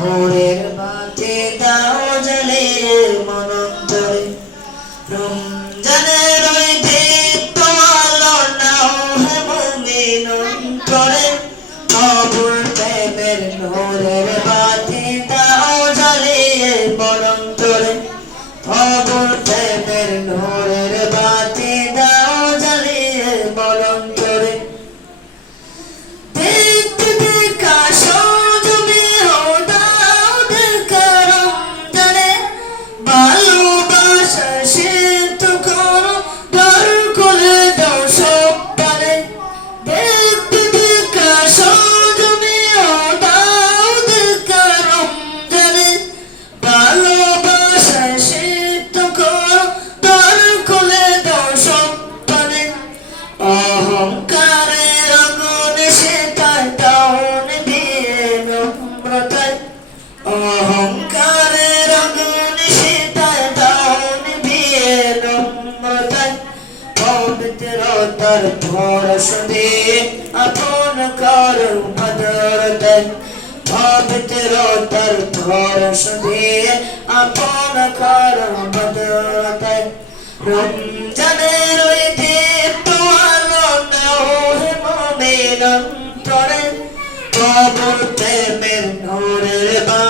ভোরের বাতি দাও জ্বালিয়ে মনন্তরে। রমজানের ওই দীপ্ত আলো নাও হে মুমিন অন্তরে অবুল প্রেমের নূরের বাতি দাও জ্বালিয়ে মনন্তরে। অবুল প্রেমের নূরের বাতি পবিত্রতার পরশ দিয়ে আপন করু ভদ্রতায় পবিত্রতার পরশ দিয়ে আপন করু ভদ্রতায় রমজানের ওই দীপ্ত আলো নাও হে মুমিন অন্তরে কবর প্রেমের নূরের বাতি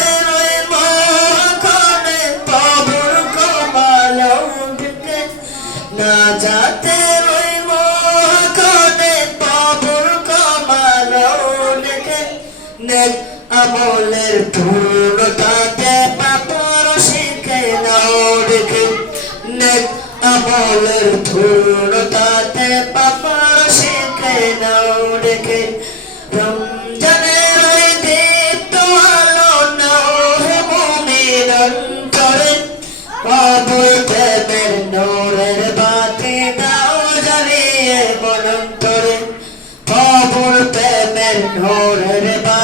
না যাতে রয়ে মহাকণে পাবর কমালকে নেক আমলের পূর্ণতাতে পাপর শিখে নাও রেখে নেক আমলের পূর্ণতাতে ढोर